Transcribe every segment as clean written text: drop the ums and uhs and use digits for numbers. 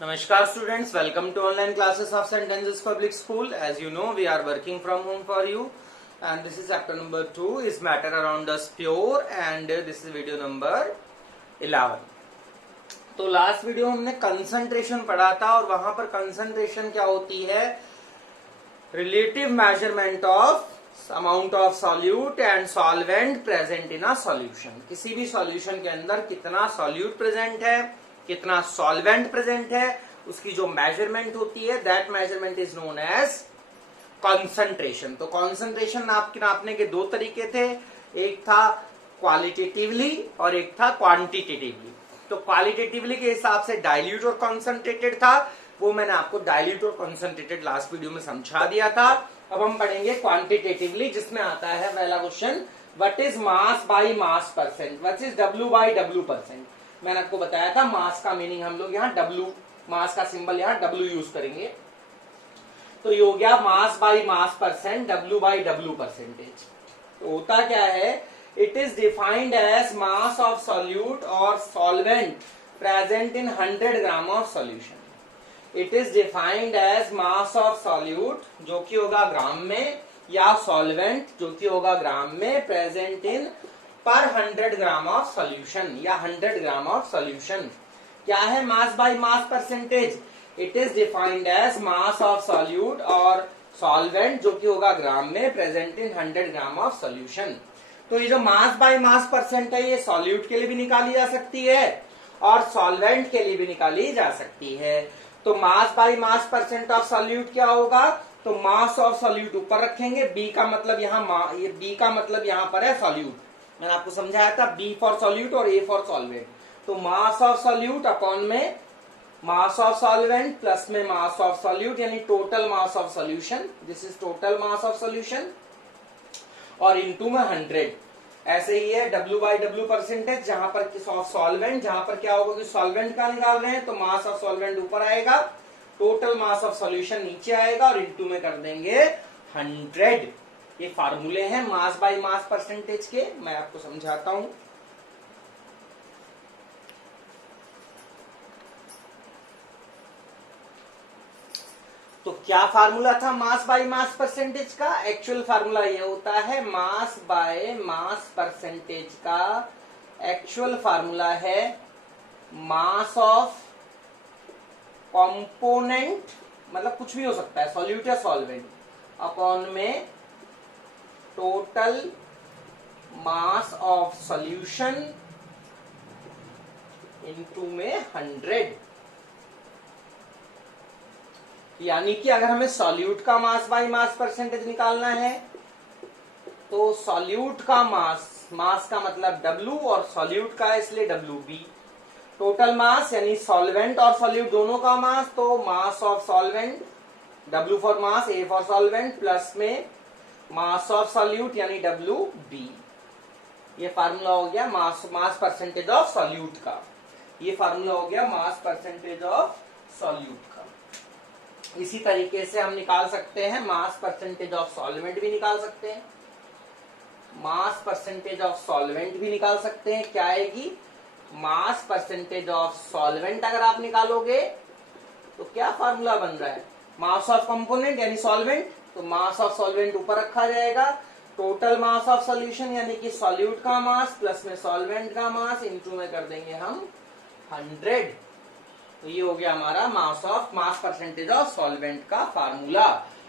Namaskar students, welcome to online classes of St. Angel's Public School. As you know, we are working from home for you and this is chapter number 2 is matter around us pure and this is video number 11. तो last video हमने concentration पढ़ा था और वहां पर concentration क्या होती है, relative measurement of amount of solute and solvent present in a solution. किसी भी सॉल्यूशन के अंदर कितना सॉल्यूट प्रेजेंट है, कितना सॉल्वेंट प्रेजेंट है, उसकी जो मेजरमेंट होती है that measurement is known as concentration. तो कंसंट्रेशन नापने के दो तरीके थे, एक था क्वालिटेटिवली और एक था क्वांटिटेटिवली। तो क्वालिटेटिवली के हिसाब से डाइल्यूट और कॉन्सेंट्रेटेड था, वो मैंने आपको डाइल्यूट और कॉन्सेंट्रेटेड लास्ट वीडियो में समझा दिया था। अब हम पढ़ेंगे क्वांटिटेटिवली, जिसमें आता है पहला question, what is mass by mass percent, what is W by W percent. मैंने आपको बताया था मास का मीनिंग हम लोग यहाँ डब्ल्यू, मास का सिंबल यहाँ डब्ल्यू यूज करेंगे। तो ये हो गया mass by mass percent, W by W percentage. तो होता क्या है, it is defined as mass of solute और solvent present in 100 gram of solution. It is defined as mass of solute जो कि होगा ग्राम में, या सॉल्वेंट जो कि होगा ग्राम में, प्रेजेंट इन पर 100 ग्राम ऑफ सॉल्यूशन या 100 ग्राम ऑफ सॉल्यूशन। क्या है mass by mass percentage? It is defined as mass of solute और सॉल्वेंट जो कि होगा ग्राम में, present in 100 gram of solution. तो ये जो मास बाय मास परसेंट है, ये सॉल्यूट के लिए भी निकाली जा सकती है और सॉल्वेंट के लिए भी निकाली जा सकती है। तो मास by mass percent of solute क्या होगा, तो मास ऑफ सॉल्यूट ऊपर रखेंगे, बी का मतलब यहाँ, ये बी का मतलब यहाँ पर है सॉल्यूट। मैंने आपको समझाया था बी फॉर सॉल्यूट और ए फॉर सॉल्वेंट। तो मास ऑफ सॉल्यूट अपॉन में मास ऑफ सॉल्वेंट प्लस में मास ऑफ सॉल्यूट, यानी total mass of solution, this is total mass of solution, और इनटू में 100। ऐसे ही है डब्ल्यू बाई डब्ल्यू परसेंटेज, जहां पर सॉल्वेंट, जहां पर क्या होगा कि सॉल्वेंट का निकाल रहे हैं तो मास ऑफ सॉल्वेंट ऊपर आएगा, टोटल मास ऑफ सॉल्यूशन नीचे आएगा और इनटू में कर देंगे 100। ये फार्मूले हैं मास बाय मास परसेंटेज के, मैं आपको समझाता हूं। तो क्या फार्मूला था मास बाय मास परसेंटेज का? एक्चुअल फार्मूला ये होता है, मास बाय मास परसेंटेज का एक्चुअल फार्मूला है मास ऑफ कंपोनेंट, मतलब कुछ भी हो सकता है, सॉल्यूट या सॉल्वेंट, अपॉन में total mass of solution into में 100। यानी कि अगर हमें सॉल्यूट का मास बाय मास परसेंटेज निकालना है तो सॉल्यूट का मास का मतलब W और सॉल्यूट का इसलिए WB। टोटल मास यानी सॉल्वेंट और सॉल्यूट दोनों का मास, तो mass of solvent W for mass, A for solvent, plus में मास ऑफ सॉल्यूट यानी WB। ये फार्मूला हो गया मास परसेंटेज ऑफ सॉल्यूट का। ये फार्मूला हो गया मास परसेंटेज ऑफ सॉल्यूट का। इसी तरीके से हम निकाल सकते हैं मास परसेंटेज ऑफ सॉल्वेंट भी निकाल सकते हैं, मास परसेंटेज ऑफ सॉल्वेंट भी निकाल सकते हैं। क्या आएगी? मास परसेंटेज ऑफ सॉल्वेंट अगर आप निकालोगे तो क्या फार्मूला बन रहा है, मास ऑफ कंपोनेंट यानी सॉल्वेंट, तो मास ऑफ सॉल्वेंट ऊपर रखा जाएगा, टोटल मास ऑफ सॉल्यूशन यानी कि सॉल्यूट का मास प्लस में सॉल्वेंट का मास, इनटू में कर देंगे हम 100। तो ये हो गया हमारा मास परसेंटेज ऑफ सॉल्वेंट का फार्मूला।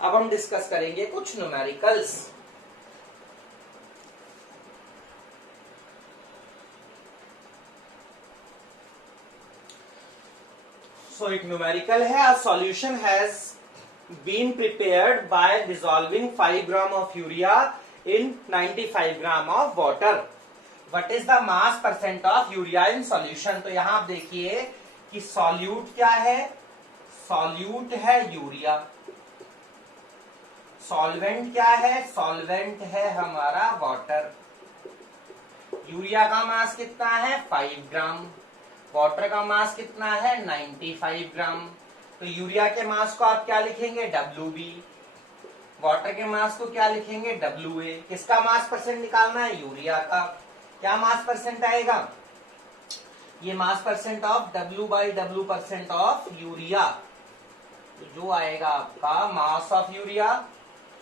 अब हम डिस्कस करेंगे कुछ न्यूमेरिकल्स। सो एक न्यूमेरिकल है, a solution has been prepared by dissolving 5 gram of urea in 95 gram of water. What is the mass percent of urea in solution. तो यहां आप देखिए कि सॉल्यूट क्या है, सॉल्यूट है यूरिया, सॉल्वेंट क्या है, सॉल्वेंट है हमारा वाटर। यूरिया का मास कितना है 5 ग्राम, वाटर का मास कितना है 95 ग्राम। तो यूरिया के मास को आप क्या लिखेंगे WB, वाटर के मास को क्या लिखेंगे WA। किसका मास परसेंट निकालना है? यूरिया का। क्या मास परसेंट आएगा? ये मास percent of W/W percent of urea, तो जो आएगा आपका मास ऑफ यूरिया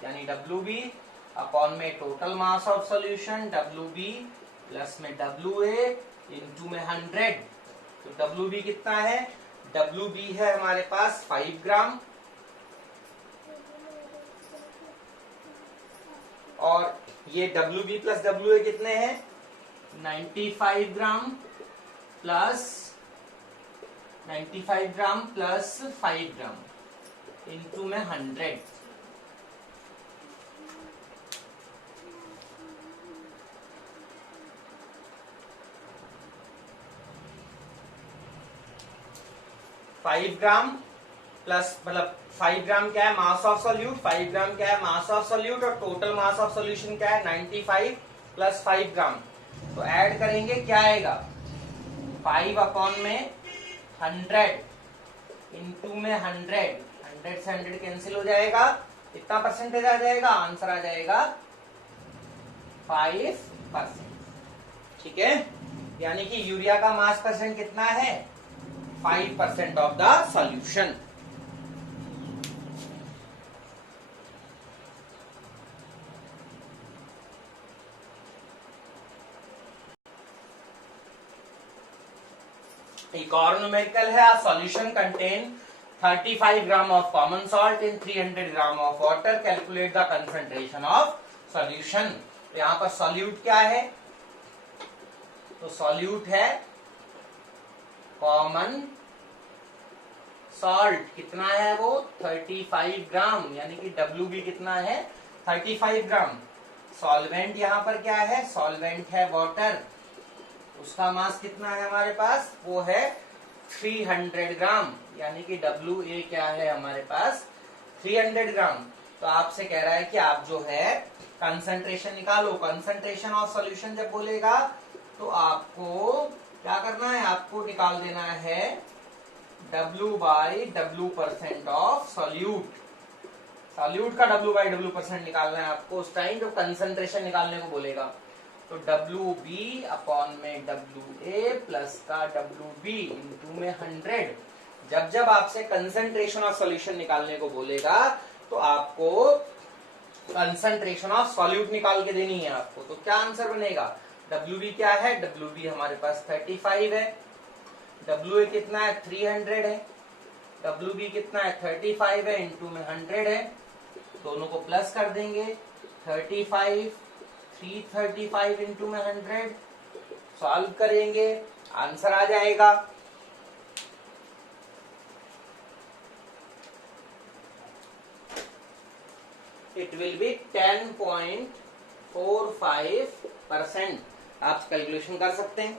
यानी WB अपॉन में total mass of solution WB plus में WA इनटू में 100। तो WB कितना है, WB है हमारे पास 5 ग्राम और ये WB प्लस WA कितने हैं 95 ग्राम प्लस 95 ग्राम प्लस 5 ग्राम इनटू में 100। फाइव ग्राम प्लस मतलब 5 ग्राम क्या है मास ऑफ सोल्यूट, 5 ग्राम क्या है मास ऑफ सोल्यूट और टोटल मास ऑफ सोल्यूशन क्या है 95 प्लस 5 ग्राम। तो ऐड करेंगे क्या आएगा 5 अपॉन में 100 इनटू में 100 से 100 कैंसिल हो जाएगा, कितना परसेंटेज आ जाएगा, आंसर आ जाएगा 5%। ठीक है, यानी कि यूरिया का मास परसेंट कितना है 5% ऑफ द सॉल्यूशन। एक और न्यूमेरिकल है, a solution contain 35 gram of common salt in 300 gram of water, calculate the concentration of solution. तो यहाँ पर सॉल्यूट क्या है, तो सॉल्यूट है कॉमन सॉल्ट, कितना है वो 35 ग्राम, यानी कि WB कितना है 35 ग्राम। सॉल्वेंट यहाँ पर क्या है, सॉल्वेंट है वाटर, उसका मास कितना है हमारे पास, वो है 300 ग्राम, यानी कि WA क्या है हमारे पास 300 ग्राम। तो आपसे कह रहा है कि आप जो है कंसंट्रेशन निकालो। कंसंट्रेशन ऑफ सॉल्यूशन जब बोलेगा तो आपको क्या करना है, आपको निकाल देना है W/W percent of solute. Solute का W/W परसेंट निकालना है आपको उस टाइम जब कंसंट्रेशन निकालने को बोलेगा। तो WB अपॉन में WA प्लस का WB इनटू में 100। जब जब आपसे कंसंट्रेशन ऑफ सॉल्यूशन निकालने को बोलेगा तो आपको कंसंट्रेशन ऑफ सॉल्यूट निकाल के देनी है आपको। तो क्या आंसर बनेगा, WB क्या है, WB हमारे पास 35 है, WA कितना है 300 है, WB कितना है 35 है इनटू में 100 है, दोनों को प्लस कर देंगे 35 335 इंटू में 100 सॉल्व करेंगे, आंसर आ जाएगा इट विल बी 10.45%। आप कैलकुलेशन कर सकते हैं।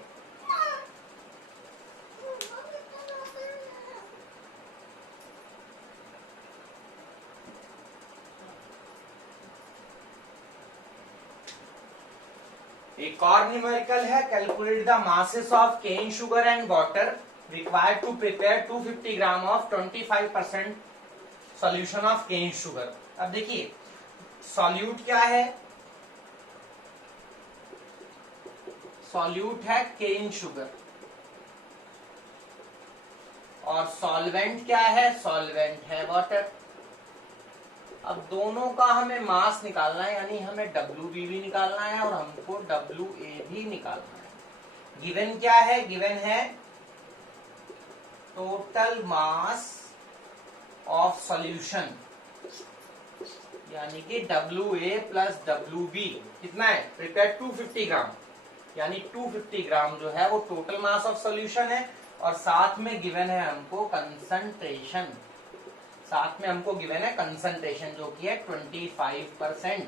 एक और न्यूमेरिकल है, calculate the masses of cane sugar and water required to prepare 250 gram of 25% solution of cane sugar. अब देखिए सॉल्यूट क्या है, सॉल्यूट है केन शुगर और सॉल्वेंट क्या है, सॉल्वेंट है वाटर। अब दोनों का हमें मास निकालना है, यानी हमें WB भी निकालना है और हमको WA भी निकालना है। गिवन क्या है, गिवन है टोटल मास ऑफ सॉल्यूशन, यानी कि WA प्लस WB कितना है, प्रिपेयर 250 ग्राम, यानी 250 ग्राम जो है वो टोटल मास ऑफ सॉल्यूशन है और साथ में गिवन है हमको कंसंट्रेशन, साथ में हमको गिवन है कंसंट्रेशन जो कि है 25%।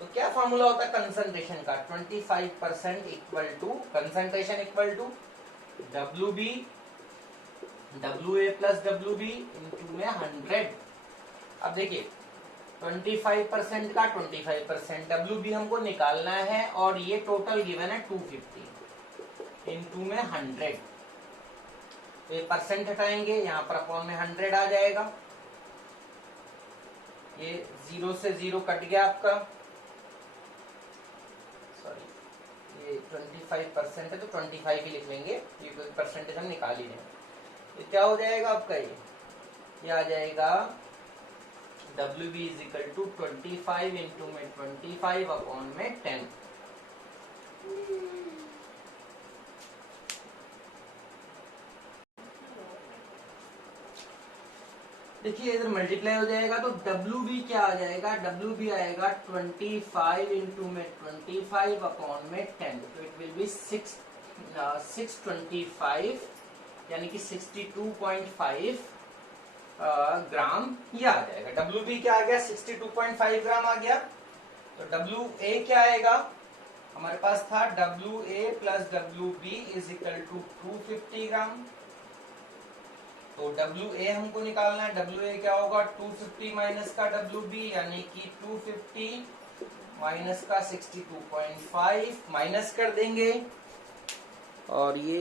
तो क्या फॉर्मूला होता है कंसंट्रेशन का, 25% equal to concentration equal to WB WA plus WB into में 100। अब देखिए 25% का 25% WB हमको निकालना है और ये टोटल गिवन है 250 इनटू में 100। ये परसेंट हटाएंगे, यहाँ पर अपॉन में 100 आ जाएगा, ये 0 से 0 कट गया आपका, सॉरी ये 25% है तो 25 ही लिख लेंगे क्योंकि परसेंटेज हम निकाल ही रहे हैं। तो क्या हो जाएगा आपका ये आ जाएगा WB is equal to 25 into में 25 अपॉन में 10। देखिए इधर मल्टीप्लाई हो जाएगा तो WB क्या आ जाएगा, WB आएगा 25 इंटू में 25 अपॉन में 10, तो इट विल बी 625 यानी कि 62.5 ग्राम ये आ जाएगा। WB क्या आ गया, 62.5 ग्राम आ गया। तो WA क्या आएगा, हमारे पास था WA plus WB is equal to 250 gram. तो WA हमको निकालना है, WA क्या होगा 250 माइनस का WB यानी कि 250 माइनस का 62.5 माइनस कर देंगे और ये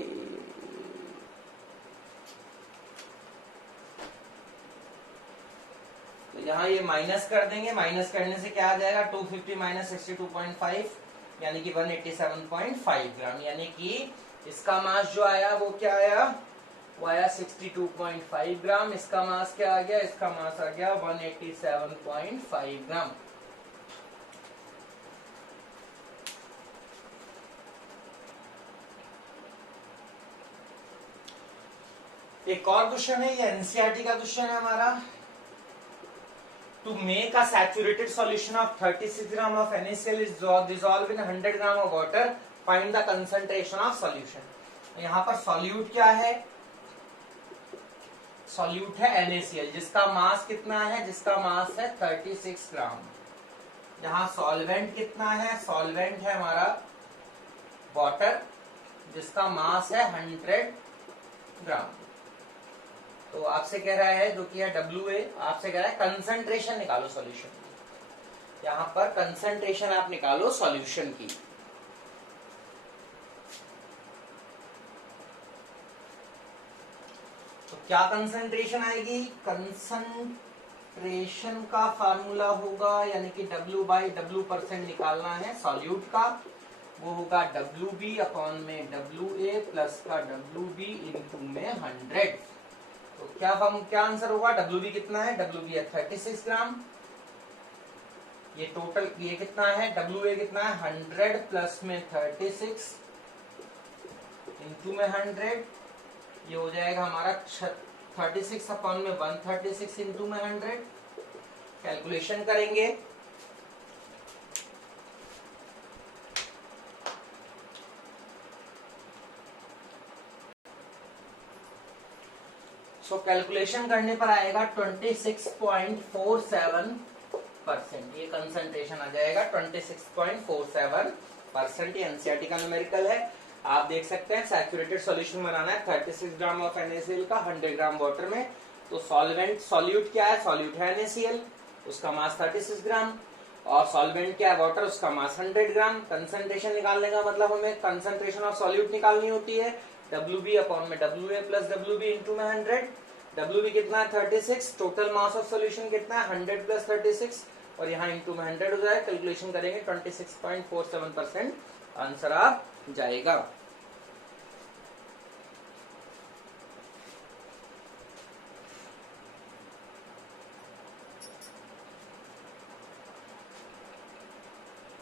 तो यहाँ ये माइनस कर देंगे, माइनस करने से क्या आ जाएगा 250 माइनस 62.5 यानी कि 187.5 ग्राम, यानी कि इसका मास जो आया वो क्या आया, वो आया 62.5 ग्राम। इसका मास क्या आ गया, इसका मास आ गया 187.5 ग्राम। एक और क्वेश्चन है, ये एनसीईआरटी का क्वेश्चन है हमारा। To make a saturated solution of 36 gram of NaCl is dissolve in 100 gram of water, find the concentration of solution. यहाँ पर सॉल्यूट क्या है, सॉल्यूट है NaCl जिसका मास कितना है, जिसका मास है 36 ग्राम। यहाँ सॉल्वेंट कितना है, सॉल्वेंट है हमारा वाटर जिसका मास है 100 ग्राम। तो आपसे कह रहा है जो कि है WA, आपसे कह रहा है कंसंट्रेशन निकालो सॉल्यूशन। यहाँ पर कंसंट्रेशन आप निकालो सॉल्यूशन की। तो क्या कंसंट्रेशन आएगी, कंसंट्रेशन का फार्मूला होगा यानी कि W/W% निकालना है सॉल्यूट का, वो होगा WB अपॉन में WA प्लस का WB इनटू में 100। तो क्या आंसर होगा, WB कितना है, WB है 36 ग्राम। ये टोटल ये कितना है, WA कितना है 100 प्लस में 36 इंटू में 100, ये हो जाएगा हमारा 36 अपॉन में 136 इंटू में 100। कैलकुलेशन करेंगे कैलकुलेशन करने पर आएगा 26.47%। ये कंसंट्रेशन आ जाएगा 26.47%। ये एनसीईआरटी का न्यूमेरिकल है, आप देख सकते हैं। सैचुरेटेड सॉल्यूशन बनाना है 36 ग्राम ऑफ NaCl का 100 ग्राम वाटर में। तो सॉल्यूट क्या है, सॉल्यूट है NaCl, उसका मास 36 ग्राम, और सॉल्वेंट क्या है वाटर, उसका मास 100 ग्राम। कंसंट्रेशन निकालने का मतलब हमें कंसंट्रेशन ऑफ सॉल्यूट निकालनी होती है, WB अपॉन में WA प्लस WB इंटू में 100। WB कितना है 36, टोटल मास ऑफ सॉल्यूशन कितना है 100 प्लस 36 और यहाँ इंटू में 100 हो जाए। कैलकुलेशन करेंगे 26.47% आंसर आ जाएगा।